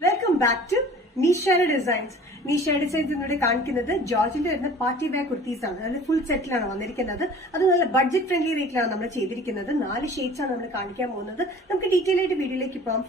Welcome back to Nishara Designs. Nishara Designs in കാണിക്കുന്നത് ജോർജിന്റെ വരുന്ന പാർട്ടി വെയർ കുർത്തീസ് ആണ്. അതിൽ ഫുൾ സെറ്റിലാണ് വന്നിരിക്കുന്നത്. അത് നല്ല ബഡ്ജറ്റ് ഫ്രണ്ട്ലി റേറ്റിലാണ് നമ്മൾ ചെയ്തിരിക്കുന്നത്. 4 ഷെയ്ഡ്സ് ആണ് നമ്മൾ കാണിക്കാൻ പോകുന്നത്. നമുക്ക് ഡീറ്റെയിൽ ആയിട്ട് വീഡിയോയിലേക്ക് പോകാം.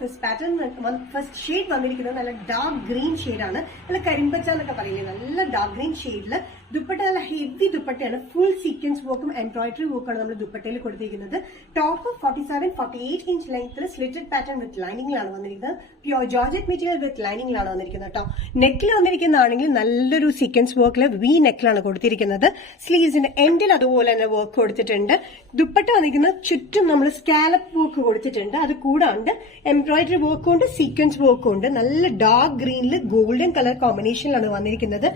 ഫസ്റ്റ് ഷെയ്ഡ് വന്നിരിക്കുന്നത് നല്ല ഡാർക്ക് ഗ്രീൻ ഷെയ്ഡാണ്. നല്ല കരിമ്പച്ച എന്നൊക്കെ പറയില്ലേ, നല്ല ഡാർക്ക് ഗ്രീൻ ഷെയ്ഡില് ദുപ്പട്ട നല്ല ഹെവി ദുപ്പട്ടയാണ്. ഫുൾ സീക്വൻസ് വർക്കും എംബ്രോയിഡറി വർക്കാണ് നമ്മൾ ദുപ്പട്ടയിൽ കൊടുത്തിരിക്കുന്നത്. ടോപ്പ് 47-48 ഇഞ്ച് ലെങ്ത്തിൽ സ്ലിറ്റഡ് പാറ്റേൺ വിത്ത് ലൈനിങ്ങിലാണ് വന്നിരിക്കുന്നത്. പ്യോർ ജോർജറ്റ് മെറ്റീരിയൽ വിത്ത് ലൈനിങ്ങിലാണ് വന്നിരിക്കുന്നത് കേട്ടോ. നെക്കിൽ വന്നിരിക്കുന്നതാണെങ്കിൽ നല്ലൊരു സീക്വൻസ് വർക്കിൽ വി നെക്കിലാണ് കൊടുത്തിരിക്കുന്നത്. സ്ലീവ്സിന്റെ എൻഡിൽ അതുപോലെ തന്നെ വർക്ക് കൊടുത്തിട്ടുണ്ട്. ദുപ്പട്ട വന്നിരിക്കുന്നത് ചുറ്റും നമ്മൾ സ്കാലപ്പ് വർക്ക് കൊടുത്തിട്ടുണ്ട്. അത് കൂടാണ്ട് എംബ്രോയിഡറി വർക്കും ഉണ്ട്, സീക്വൻസ് വർക്കും ഉണ്ട്. നല്ല ഡാർക്ക് ഗ്രീനിൽ ഗോൾഡൻ കളർ കോമ്പിനേഷനിലാണ് വന്നിരിക്കുന്നത്.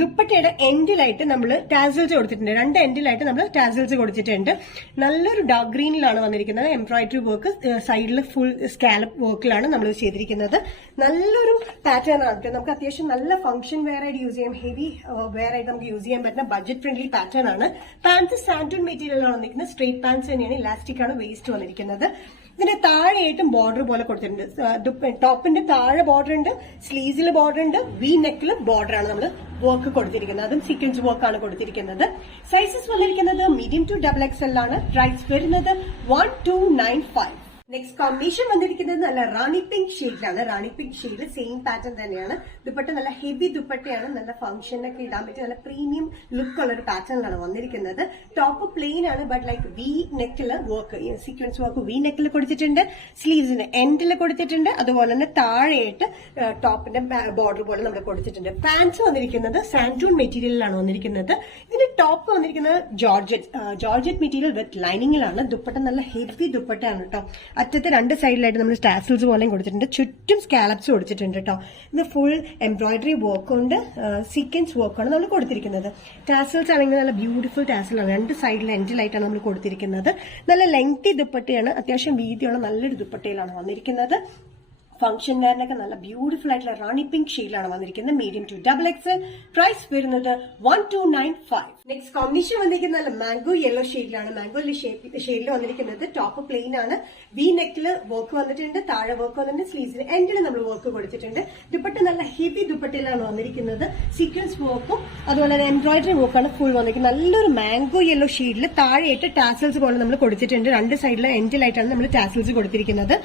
ദുപ്പട്ടയുടെ എൻഡിലായിട്ട് നമ്മൾ ടാസൽസ് കൊടുത്തിട്ടുണ്ട്. 2 എൻഡിലായിട്ട് നമ്മൾ ടാസൽസ് കൊടുത്തിട്ടുണ്ട്. നല്ലൊരു ഡാർക്ക് ഗ്രീനിലാണ് വന്നിരിക്കുന്നത്. എംബ്രോയിഡറി വർക്ക് സൈഡിൽ ഫുൾ സ്കാലപ്പ് വർക്കിലാണ് നമ്മൾ ചെയ്തിരിക്കുന്നത്. നല്ലൊരു പാറ്റേൺ ആണ്. നമുക്ക് അത്യാവശ്യം നല്ല ഫംഗ്ഷൻ വെയർ ആയിട്ട് യൂസ് ചെയ്യാം, ഹെവി വെയർ ആയിട്ട് നമുക്ക് യൂസ് ചെയ്യാൻ പറ്റുന്ന ബഡ്ജറ്റ് ഫ്രണ്ട്ലി പാറ്റേൺ ആണ്. പാൻസ് സാൻഡൂൺ മെറ്റീരിയലാണ് വന്നിരിക്കുന്നത്. സ്ട്രേറ്റ് പാൻസ് തന്നെയാണ്. ഇലാസ്റ്റിക് ആണ് വേസ്റ്റ് വന്നിരിക്കുന്നത്. ഇതിന്റെ താഴെയായിട്ടും ബോർഡർ പോലെ കൊടുത്തിട്ടുണ്ട്. ടോപ്പിന്റെ താഴെ ബോർഡർ ഉണ്ട്, സ്ലീവ്സിൽ ബോർഡർ ഉണ്ട്, വി നെക്കിലും ബോർഡർ ആണ് നമ്മൾ വർക്ക് കൊടുത്തിരിക്കുന്നത്. അതും സീക്വൻസ് വർക്ക് ആണ് കൊടുത്തിരിക്കുന്നത്. സൈസസ് വന്നിരിക്കുന്നത് മീഡിയം ടു XXL ആണ്. പ്രൈസ് വരുന്നത് 1295. നെക്സ്റ്റ് കോമ്പിനേഷൻ വന്നിരിക്കുന്നത് നല്ല റാണി പിങ്ക് ഷെയ്ഡിലാണ്. റാണി പിങ്ക് ഷെയ്ഡ് സെയിം പാറ്റേൺ തന്നെയാണ്. ദുപ്പട്ട നല്ല ഹെവി ദുപ്പട്ടയാണ്. നല്ല ഫംഗ്ഷനൊക്കെ ഇടാൻ പറ്റിയ നല്ല പ്രീമിയം ലുക്ക് ഉള്ള ഒരു പാറ്റേണിലാണ് വന്നിരിക്കുന്നത്. ടോപ്പ് പ്ലെയിൻ ആണ്, ബട്ട് ലൈക്ക് വി നെക്കില് വർക്ക്, സീക്വൻസ് വർക്ക് വി നെക്കിൽ കൊടുത്തിട്ടുണ്ട്. സ്ലീവ്സിന് എൻഡിൽ കൊടുത്തിട്ടുണ്ട്. അതുപോലെ തന്നെ താഴെയായിട്ട് ടോപ്പിന്റെ ബോർഡർ പോലെ നമ്മൾ കൊടുത്തിട്ടുണ്ട്. പാൻസ് വന്നിരിക്കുന്നത് സാൻഡൂൺ മെറ്റീരിയലിലാണ് വന്നിരിക്കുന്നത്. ഇതിന്റെ ടോപ്പ് വന്നിരിക്കുന്നത് ജോർജറ്റ് മെറ്റീരിയൽ വിത്ത് ലൈനിങ്ങിലാണ്. ദുപ്പട്ട നല്ല ഹെവി ദുപ്പട്ടയാണ് കേട്ടോ. അറ്റത്ത് 2 സൈഡിലായിട്ട് നമ്മൾ ടാസൽസ് പോലെയും കൊടുത്തിട്ടുണ്ട്. ചുറ്റും സ്കാലപ്സ് കൊടുത്തിട്ടുണ്ട് കേട്ടോ. ഇത് ഫുൾ എംബ്രോയിഡറി വർക്ക് കൊണ്ട് സീക്വൻസ് വർക്കാണ് നമ്മൾ കൊടുത്തിരിക്കുന്നത്. ടാസൽസ് ആണെങ്കിൽ നല്ല ബ്യൂട്ടിഫുൾ ടാസലാണ്. 2 സൈഡിൽ എൻഡിലായിട്ടാണ് നമ്മൾ കൊടുത്തിരിക്കുന്നത്. നല്ല ലെങ്തി ദുപ്പട്ടയാണ്. അത്യാവശ്യം വീതിയുള്ള നല്ലൊരു ദുപ്പട്ടയിലാണ് വന്നിരിക്കുന്നത്. ഫംഗ്ഷൻ വെയറിനൊക്കെ നല്ല ബ്യൂട്ടിഫുൾ ആയിട്ടുള്ള റാണി പിങ്ക് ഷെയ്ഡിലാണ് വന്നിരിക്കുന്നത്. Medium to XXL. പ്രൈസ് വരുന്നത് 1295. നെക്സ്റ്റ് കോമ്പിനേഷൻ വന്നിരിക്കുന്നത് നല്ല മാംഗോ യെല്ലോ ഷെയ്ഡിലാണ്. മാംഗോ ഷെയ്ഡിൽ വന്നിരിക്കുന്നത് ടോപ്പ് പ്ലെയിൻ ആണ്. വി നെക്കിൽ വർക്ക് വന്നിട്ടുണ്ട്, താഴെ വർക്ക് വന്നിട്ടുണ്ട്. സ്ലീവ്സിന് എൻഡിൽ നമ്മൾ വർക്ക് കൊടുത്തിട്ടുണ്ട്. ദുപ്പട്ട നല്ല ഹെവി ദുപ്പട്ടയിലാണ് വന്നിരിക്കുന്നത്. സീക്വൻസ് വർക്കും അതുപോലെ തന്നെ എംബ്രോയിഡറി വർക്കാണ് ഫുൾ വന്നിരിക്കുന്നത്. നല്ലൊരു മാംഗോ യെല്ലോ ഷെയ്ഡിൽ താഴെയായിട്ട് ടാസൽസ് പോലെ നമ്മൾ കൊടുത്തിട്ടുണ്ട്. 2 സൈഡിലെ എൻഡിലായിട്ടാണ് നമ്മൾ ടാസൽസ് കൊടുത്തിരിക്കുന്നത്.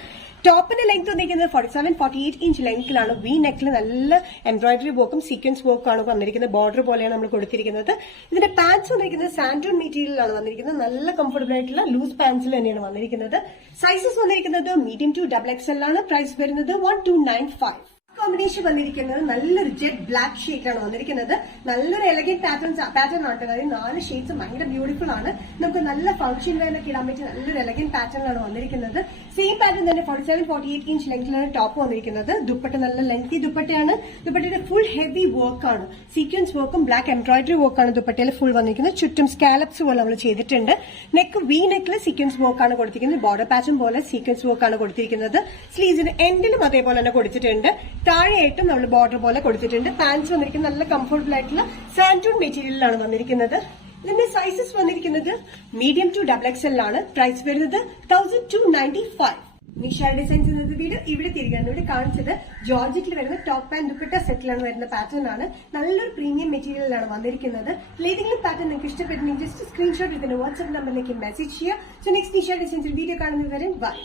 ടോപ്പിന്റെ ലെങ്ത് വന്നിരിക്കുന്നത് 47-48 ഇഞ്ച് ലെങ്ത്തിലാണ്. വി നെക്കിൽ നല്ല എംബ്രോയിഡറി വർക്കും സീക്വൻസ് വർക്കും ആണ് വന്നിരിക്കുന്നത്. ബോർഡർ പോലെയാണ് നമ്മൾ കൊടുത്തിരിക്കുന്നത്. ഇതിന്റെ പാൻസ് വന്നിരിക്കുന്നത് സാൻഡൂൺ മെറ്റീരിയലാണ് വന്നിരിക്കുന്നത്. നല്ല കംഫർട്ടബിൾ ആയിട്ടുള്ള ലൂസ് പാൻസിൽ തന്നെയാണ് വന്നിരിക്കുന്നത്. സൈസസ് വന്നിരിക്കുന്നത് മീഡിയം ടു XXL ആണ്. പ്രൈസ് വരുന്നത് 1295. കോമ്പിനേഷൻ വന്നിരിക്കുന്നത് നല്ലൊരു ജെറ്റ് ബ്ലാക്ക് ഷെയ്ഡിലാണ് വന്നിരിക്കുന്നത്. നല്ലൊരു എലഗന്റ് പാറ്റേൺ ആണ്. അതായത് 4 ഷെയ്ഡ്സ് ഭയങ്കര ബ്യൂട്ടിഫുൾ ആണ്. നമുക്ക് നല്ല ഫംഗ്ഷൻ വെയറിനൊക്കെ ഇടാൻ പറ്റിയ നല്ലൊരു എലഗന്റ് പാറ്റേണിലാണ് വന്നിരിക്കുന്നത്. സെയിം പാറ്റേൺ തന്നെ 47-48 ഇഞ്ച് ലെങ്ത്തിലാണ് ടോപ്പ് വന്നിരിക്കുന്നത്. ദുപ്പട്ട നല്ല ലെങ്തി ദുപ്പട്ടയാണ്. ദുപ്പട്ടയുടെ ഫുൾ ഹെവി വർക്കാണ്. സീക്വൻസ് വർക്കും ബ്ലാക്ക് എംബ്രോയിഡറി വർക്കാണ് ദുപ്പട്ടയിൽ ഫുൾ വന്നിരിക്കുന്നത്. ചുറ്റും സ്കാലപ്സ് പോലെ നമ്മൾ ചെയ്തിട്ടുണ്ട്. നെക്ക് വി നെക്കിൽ സീക്വൻസ് വർക്കാണ് കൊടുത്തിരിക്കുന്നത്. ബോർഡർ പാറ്റേൺ പോലെ സീക്വൻസ് വർക്കാണ് കൊടുത്തിരിക്കുന്നത്. സ്ലീവ്സിന് എൻഡിലും അതേപോലെ തന്നെ കൊടുത്തിട്ടുണ്ട്. താഴെയായിട്ടും നമ്മൾ ബോർഡർ പോലെ കൊടുത്തിട്ടുണ്ട്. പാൻസ് വന്നിരിക്കുന്നത് നല്ല കംഫർട്ടബിൾ ആയിട്ടുള്ള സാൻഡൂൺ മെറ്റീരിയലിലാണ് വന്നിരിക്കുന്നത്. ഇതിന്റെ സൈസസ് വന്നിരിക്കുന്നത് മീഡിയം ടു XXL ആണ്. പ്രൈസ് വരുന്നത് 1295. നിഷാര ഡിസൈൻസ് എന്ന വീഡിയോ ഇവിടെ തിരികെ ഇവിടെ കാണിച്ചത് ജോർജറ്റിൽ വരുന്ന ടോപ്പ് ആൻഡ് ദുപ്പട്ട സെറ്റിലാണ് വരുന്ന പാറ്റേൺ ആണ്. നല്ലൊരു പ്രീമിയം മെറ്റീരിയലാണ് വന്നിരിക്കുന്നത്. ഏതെങ്കിലും പാറ്റേൺ നിങ്ങൾക്ക് ഇഷ്ടപ്പെട്ടെങ്കിൽ ജസ്റ്റ് സ്ക്രീൻഷോട്ട് ഇതിന്റെ വാട്സ്ആപ്പ് നമ്പറിലേക്ക് മെസ്സേജ് ചെയ്യുക. സോ നെക്സ്റ്റ് നിഷാര ഡിസൈൻസിൽ വീഡിയോ കാണുന്നത് വരെ ബൈ.